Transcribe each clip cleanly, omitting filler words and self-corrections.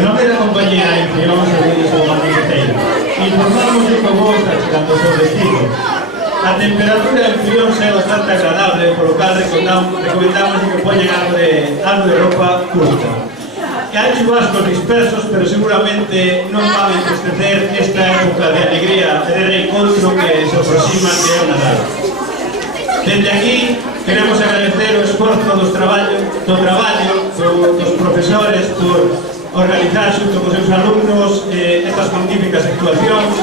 En nome da compañía Infión, Seguros ou Manifesteiro, informamos de que vos está chegando o seu destino. A temperatura en Frión é bastante agradable, por lo cal recomendamos que poñen algo de roupa curta. Que hai chubascos dispersos, pero seguramente non van a entristecer esta época de alegría e de reencontro que se aproxima, que é o Nadal. Dende aquí queremos agradecer o esforzo do traballo dos profesores por organizar xunto cos seus alumnos estas magníficas actuacións,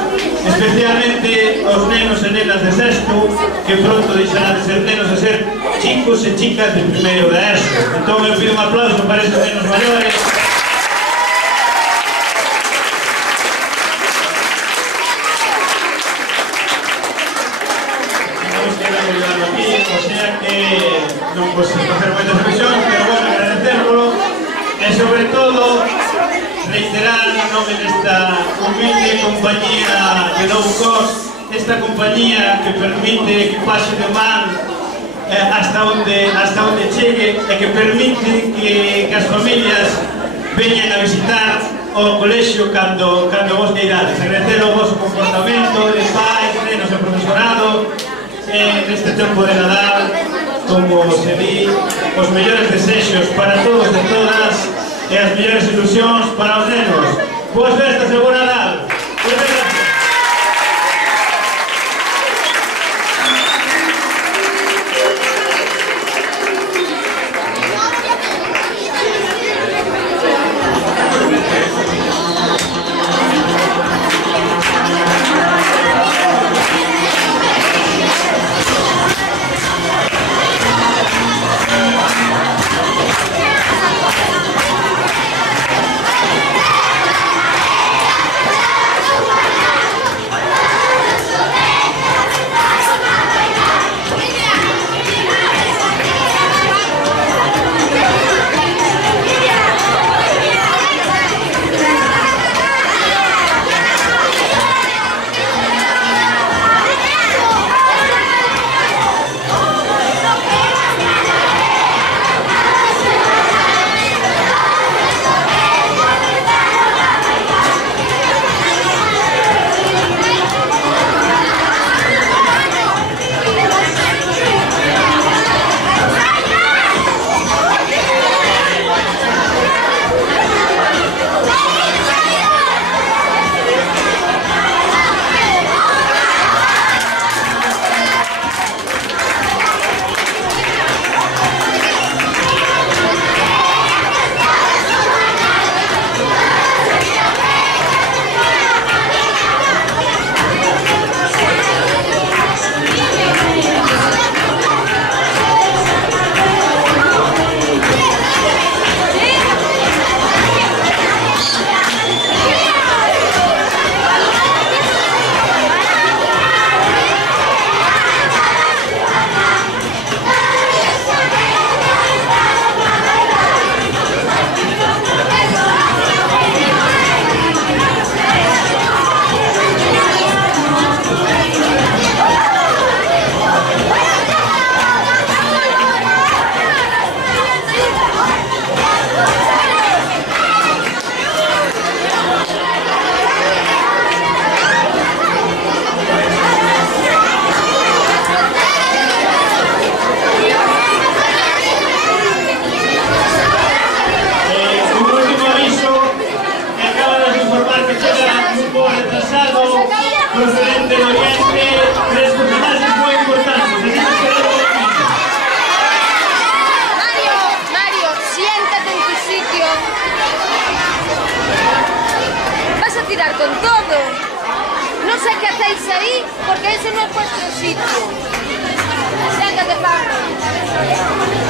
especialmente aos nenos e nenas de sexto, que pronto deixarán de ser nenos e ser chicos e chicas de primeiro da ESO. Entón eu pido un aplauso para estes nenos maiores. Non posso facer moitas reflexións, pero bueno, agradecérvolo e sobre todo reiterar o nome desta humilde compañía de low cost, esta compañía que permite que pase de man hasta onde chegue e que permite que as familias veñan a visitar o colexio cando vos queirades. Agradecer o vosso comportamento de pais, nenos e profesorado neste tempo de Nadal. Como se di, os mellores desexos para todos e todas e as mellores ilusións para os nenos. Boas festas e bo Nadal! Moitas gracias! Procedente del Oriente, tres personajes muy importantes. Mario, siéntate en tu sitio. Vas a tirar con todo. No sé qué hacéis ahí, porque ese no es vuestro sitio. Siéntate, Pablo.